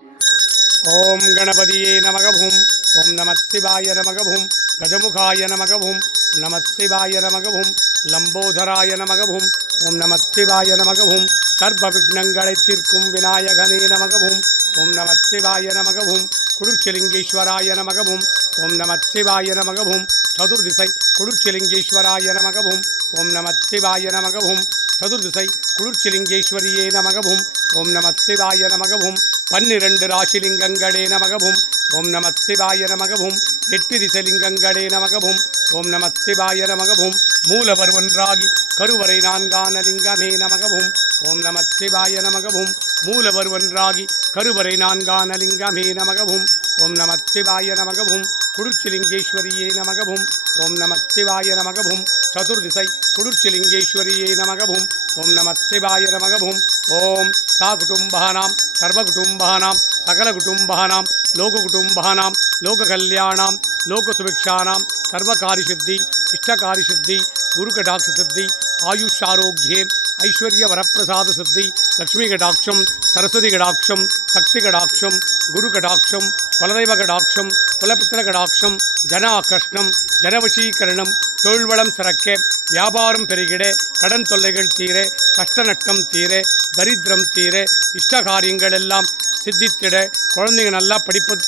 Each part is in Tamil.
ஓம் கணபதியே நமகவும் ஓம் நமச்சிவாய நமகவும் கஜமுகாய நமகவும் நமச்சிவாய நமகவும் லம்போதராய நமகவும் ஓம் நமச்சிவாய நமகவும் சர்வ விக்னங்களை தீர்க்கும் விநாயகனே நமகவும் ஓம் நமச்சிவாய நமகவும் குளிர்ச்சிலிங்கேஸ்வராய நமகவும் ஓம் நமச்சிவாய நமகவும் சதுர்திசை குளிர்ச்சிலிங்கேஸ்வராய நமகவும் ஓம் நமச்சிவாய நமகவும் சதுர்திசை குளிர்ச்சிலிங்கேஸ்வரியே நமகவும் ஓம் நமச்சிவாய நமகவும் 12 ராசிலிங்கங்களே நமகவும் ஓம் நமச்சிவாய நமகவும் 8 திசைலிங்கங்களே நமகவும் ஓம் நமச்சிவாய நமகவும் மூலவர் ஒன்றாகி கருவறை நான்கான லிங்கமே நமகவும் ஓம் நமச்சிவாய நமகவும் மூலவர் ஒன்றாகி கருவறை நான்கான லிங்கமே நமகவும் ஓம் நமச்சிவாய நமகவும் குளிர்ச்சிலிங்கேஸ்வரியே நமகவும் ஓம் நமச்சிவாய நமகவும் சதுர்திசை குளிர்ச்சிலிங்கேஸ்வரியே நமகவும் ஓம் நமச்சிவாய நமகவும் ஓம் சாகுடும்பானாம் சர்வகுடும்பானாம் சகலகுடும்பானாம் லோககுடும்பானாம் லோககல்யாணாம் லோகசுபிக்ஷானாம் சர்வகாரிசித்தி இஷ்டகாரிசித்தி குருகடாட்சசித்தி ஆயுஷாரோக்கியே ஐஸ்வர்ய வரப்பிரசாத சித்தி லக்ஷ்மி கடாட்சம் சரஸ்வதி கடாட்சம் சக்தி கடாட்சம் குரு கடாட்சம் குலதெய்வ கடாட்சம் குலபித்திர கடாட்சம் ஜன ஆகர்ஷ்ணம் ஜனவசீகரணம் தொழில்வளம் சிறக்க வியாபாரம் பெருகிட கடன் தொல்லைகள் தீர கஷ்ட நட்டம் தீர தரித்திரம் தீர இஷ்டகாரியங்கள் எல்லாம் சித்தித்திட குழந்தைங்க நல்லா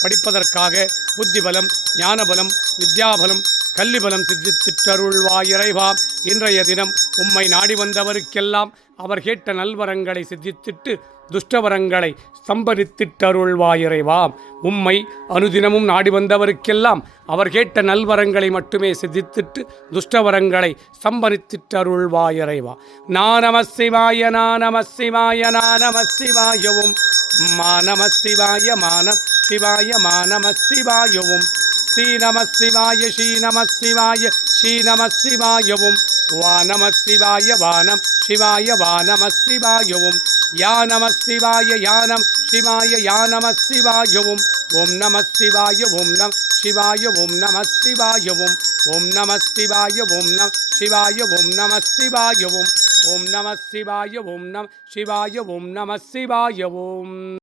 படிப்பதற்காக புத்திபலம் ஞானபலம் வித்யாபலம் கல்விபலம் சித்தித்திட்டருள்வாய் இறைவா. இன்றைய தினம் உம்மை நாடி வந்தவருக்கெல்லாம் அவர் கேட்ட நல்வரங்களை சித்தித்திட்டு துஷ்டவரங்களை சம்பரித்திட்டருள்வாய் இறைவா. உம்மை அனுதினமும் நாடி வந்தவருக்கெல்லாம் அவர் கேட்ட நல்வரங்களை மட்டுமே சித்தித்திட்டு துஷ்டவரங்களை சம்பரித்திட்டருள்வாய் இறைவா. நம சிவாய நம சிவாய நம சிவாயவும் நம சிவாய மானம் சிவாய நம சிவாயவும் ஸ்ரீ நம சிவாய ஸ்ரீ நம சிவாய ஸ்ரீ நம சிவாயவும் வா நம சிவாய வானம் சிவாய வா நம சிவாயவும் யா நம சிவாய யானம் சிவாய யா நம சிவாயவும் ஓம் நம சிவாய ஓம் நம சிவாய ஓம் நம சிவாயவும் ஓம் நம சிவாய ஓம் நம சிவாய ஓம் நம சிவாயவும் ஓம் நம சிவாய ஓம் நம சிவாய ஓம் நம சிவாயவும்.